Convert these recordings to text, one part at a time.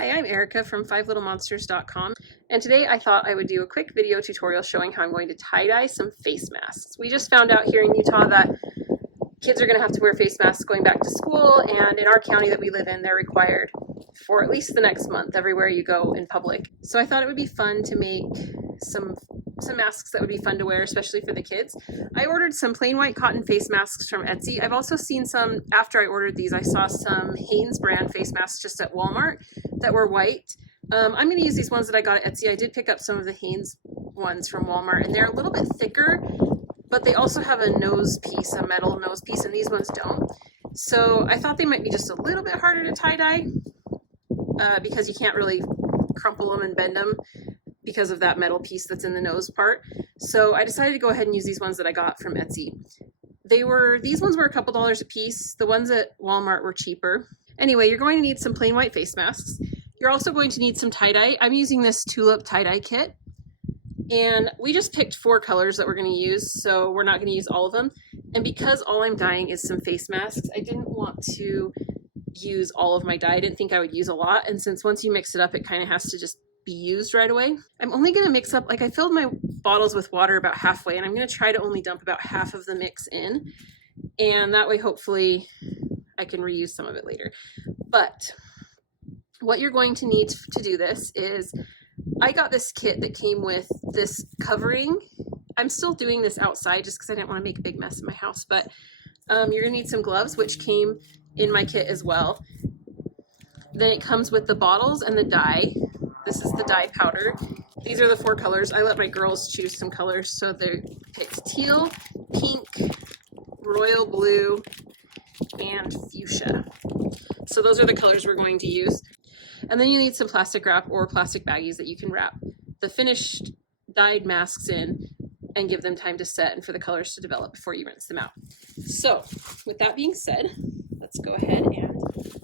Hi, I'm Erica from 5littlemonsters.com, and today I thought I would do a quick video tutorial showing how I'm going to tie-dye some face masks. We just found out here in Utah that kids are going to have to wear face masks going back to school, and in our county that we live in, they're required for at least the next month everywhere you go in public. So I thought it would be fun to make some masks that would be fun to wear, especially for the kids. I ordered some plain white cotton face masks from Etsy. I've also seen some, after I ordered these, I saw some Hanes brand face masks just at Walmart that were white. I'm going to use these ones that I got at Etsy. I did pick up some of the Hanes ones from Walmart, and they're a little bit thicker, but they also have a nose piece, a metal nose piece, and these ones don't. So I thought they might be just a little bit harder to tie-dye because you can't really crumple them and bend them because of that metal piece that's in the nose part. So I decided to go ahead and use these ones that I got from Etsy. These ones were a couple dollars a piece. The ones at Walmart were cheaper. Anyway, you're going to need some plain white face masks. You're also going to need some tie-dye. I'm using this tulip tie-dye kit. And we just picked 4 colors that we're going to use, so we're not going to use all of them. And because all I'm dyeing is some face masks, I didn't want to use all of my dye. I didn't think I would use a lot. And since once you mix it up, it kind of has to just be used right away. I'm only going to mix up, like I filled my bottles with water about halfway, and I'm going to try to only dump about half of the mix in. And that way, hopefully, I can reuse some of it later. But what you're going to need to do this is, I got this kit that came with this covering. I'm still doing this outside just because I didn't want to make a big mess in my house, but you're going to need some gloves, which came in my kit as well. Then it comes with the bottles and the dye. This is the dye powder. These are the 4 colors. I let my girls choose some colors, so they picked teal, pink, royal blue, and fuchsia. So those are the colors we're going to use. And then you need some plastic wrap or plastic baggies that you can wrap the finished dyed masks in and give them time to set and for the colors to develop before you rinse them out. So with that being said, let's go ahead and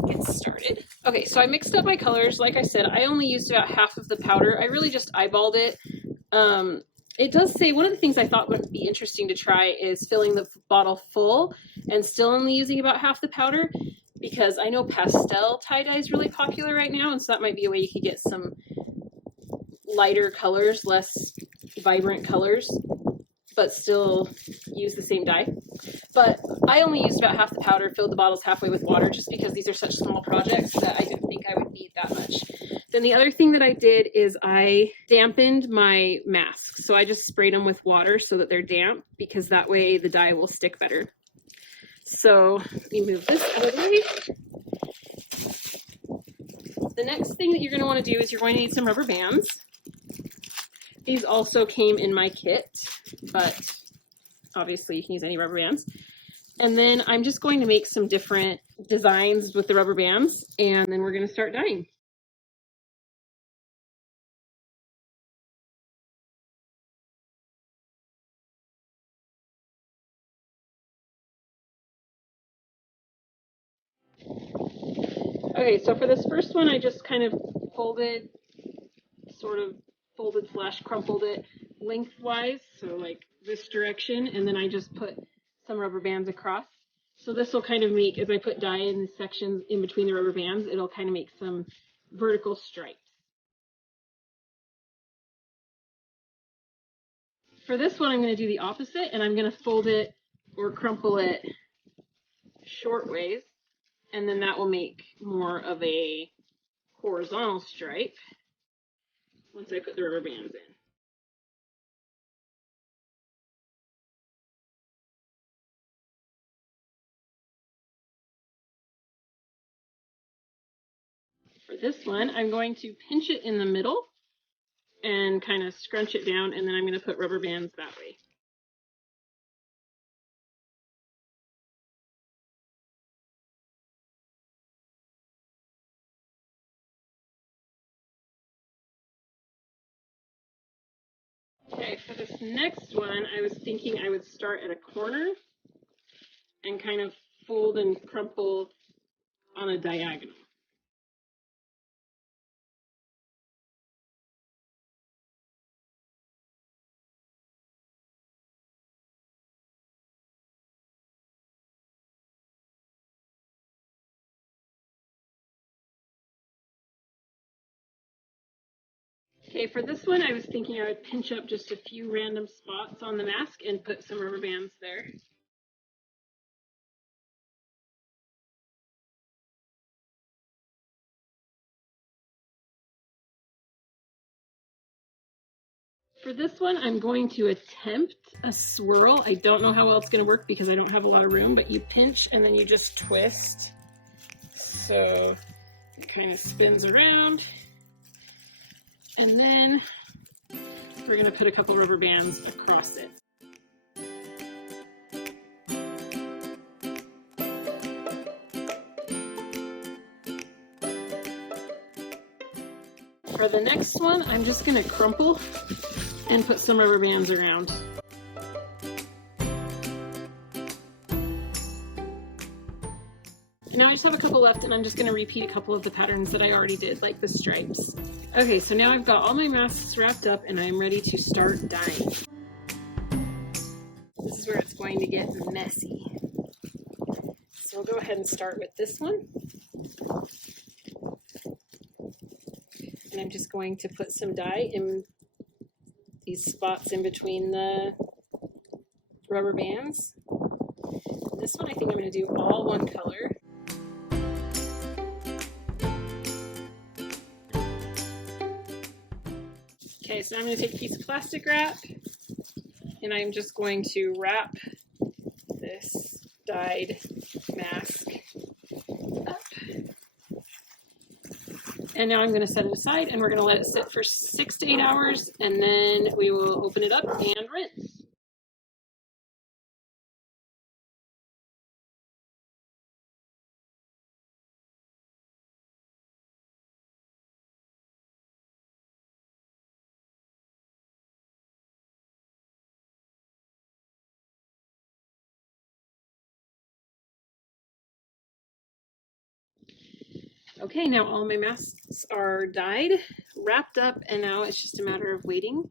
get started. Okay, so I mixed up my colors. Like I said, I only used about half of the powder. I really just eyeballed it. It does say, one of the things I thought would be interesting to try is filling the bottle full and still only using about half the powder, because I know pastel tie-dye is really popular right now, and so that might be a way you could get some lighter colors, less vibrant colors, but still use the same dye. But I only used about half the powder, filled the bottles halfway with water, just because these are such small projects that I didn't think I would need that much. Then the other thing that I did is I dampened my masks. So I just sprayed them with water so that they're damp, because that way the dye will stick better. So let me move this out of the way. The next thing that you're going to want to do is you're going to need some rubber bands. These also came in my kit, but obviously you can use any rubber bands. And then I'm just going to make some different designs with the rubber bands, and then we're going to start dyeing. Okay, so for this first one, I just kind of folded slash crumpled it lengthwise, so like this direction, and then I just put some rubber bands across. So this will kind of make, as I put dye in the sections in between the rubber bands, it'll kind of make some vertical stripes. For this one, I'm going to do the opposite, and I'm going to fold it or crumple it short ways, and then that will make more of a horizontal stripe once I put the rubber bands in. For this one, I'm going to pinch it in the middle and kind of scrunch it down, and then I'm going to put rubber bands that way. Okay, for this next one, I was thinking I would start at a corner and kind of fold and crumple on a diagonal. Okay, for this one, I was thinking I would pinch up just a few random spots on the mask and put some rubber bands there. For this one, I'm going to attempt a swirl. I don't know how well it's going to work because I don't have a lot of room, but you pinch and then you just twist. So it kind of spins around. And then we're going to put a couple rubber bands across it. For the next one, I'm just going to crumple and put some rubber bands around. Now I just have a couple left, and I'm just going to repeat a couple of the patterns that I already did, like the stripes. Okay, so now I've got all my masks wrapped up and I'm ready to start dyeing. This is where it's going to get messy. So I'll go ahead and start with this one. And I'm just going to put some dye in these spots in between the rubber bands. This one I think I'm going to do all one color. Okay, so I'm going to take a piece of plastic wrap and I'm just going to wrap this dyed mask up. And now I'm going to set it aside and we're going to let it sit for 6 to 8 hours and then we will open it up and rinse. Okay, now all my masks are dyed, wrapped up, and now it's just a matter of waiting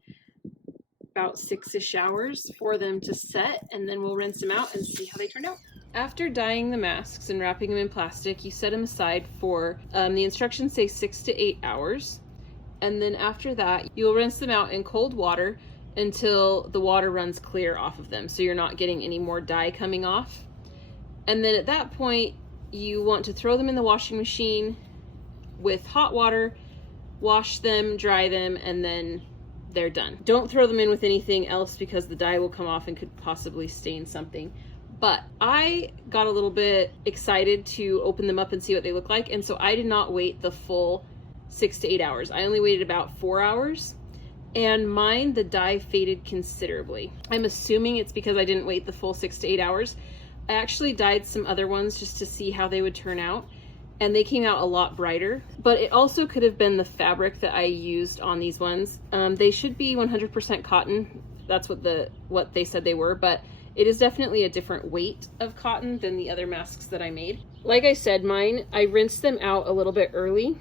about 6-ish hours for them to set, and then we'll rinse them out and see how they turned out. After dyeing the masks and wrapping them in plastic, you set them aside for, the instructions say 6 to 8 hours, and then after that, you'll rinse them out in cold water until the water runs clear off of them, so you're not getting any more dye coming off. And then at that point, you want to throw them in the washing machine with hot water, wash them, dry them, and then they're done. Don't throw them in with anything else because the dye will come off and could possibly stain something. But I got a little bit excited to open them up and see what they look like, and so I did not wait the full 6 to 8 hours. I only waited about 4 hours, and mine, the dye faded considerably. I'm assuming it's because I didn't wait the full 6 to 8 hours. I actually dyed some other ones just to see how they would turn out, and they came out a lot brighter. But it also could have been the fabric that I used on these ones. They should be 100% cotton. That's what they said they were, but it is definitely a different weight of cotton than the other masks that I made. Like I said, mine, I rinsed them out a little bit early,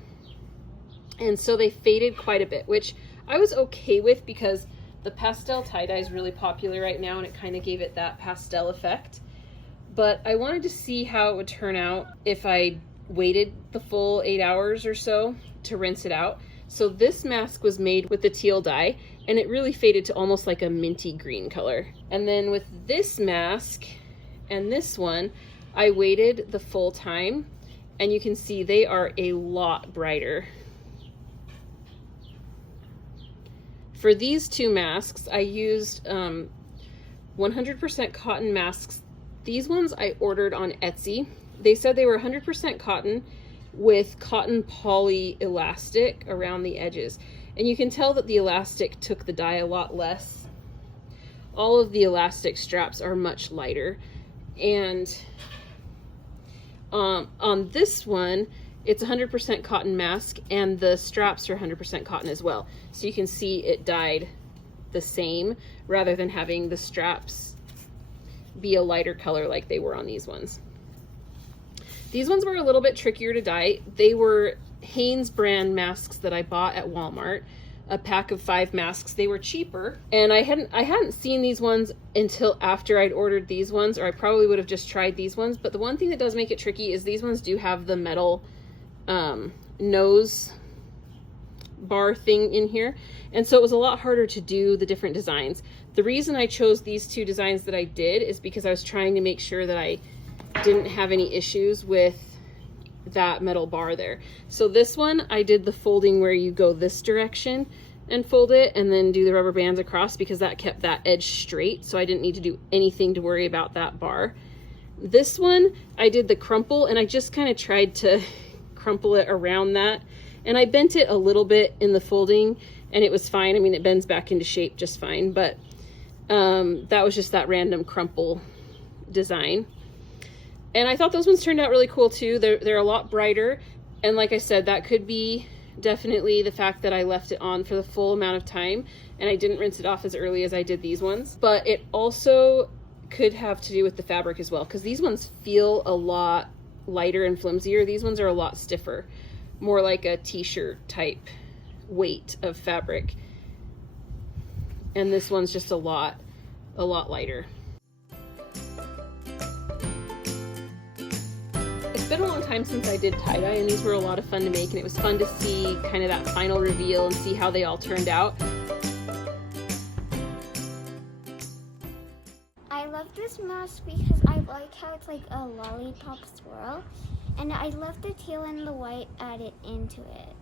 and so they faded quite a bit, which I was okay with because the pastel tie-dye is really popular right now, and it kind of gave it that pastel effect. But I wanted to see how it would turn out if I waited the full 8 hours or so to rinse it out. So this mask was made with the teal dye, and it really faded to almost like a minty green color. And then with this mask and this one, I waited the full time, and you can see they are a lot brighter. For these two masks, I used 100% cotton masks. These ones I ordered on Etsy. They said they were 100% cotton with cotton poly elastic around the edges. And you can tell that the elastic took the dye a lot less. All of the elastic straps are much lighter. And on this one, it's 100% cotton mask, and the straps are 100% cotton as well. So you can see it dyed the same rather than having the straps be a lighter color like they were on these ones. These ones were a little bit trickier to dye. They were Hanes brand masks that I bought at Walmart, a pack of 5 masks. They were cheaper, and I hadn't seen these ones until after I'd ordered these ones, or I probably would have just tried these ones. But the one thing that does make it tricky is these ones do have the metal nose bar thing in here. And so it was a lot harder to do the different designs. The reason I chose these two designs that I did is because I was trying to make sure that I didn't have any issues with that metal bar there. So this one, I did the folding where you go this direction and fold it and then do the rubber bands across, because that kept that edge straight, so I didn't need to do anything to worry about that bar. This one, I did the crumple, and I just kind of tried to crumple it around that, and I bent it a little bit in the folding and it was fine. I mean, it bends back into shape just fine, but that was just that random crumple design. And I thought those ones turned out really cool too. They're a lot brighter. And like I said, that could be definitely the fact that I left it on for the full amount of time and I didn't rinse it off as early as I did these ones. But it also could have to do with the fabric as well, because these ones feel a lot lighter and flimsier. These ones are a lot stiffer, more like a t-shirt type weight of fabric. And this one's just a lot lighter. It's been a long time since I did tie-dye, and these were a lot of fun to make, and it was fun to see kind of that final reveal and see how they all turned out. I love this mask because I like how it's like a lollipop swirl, and I love the teal and the white added into it.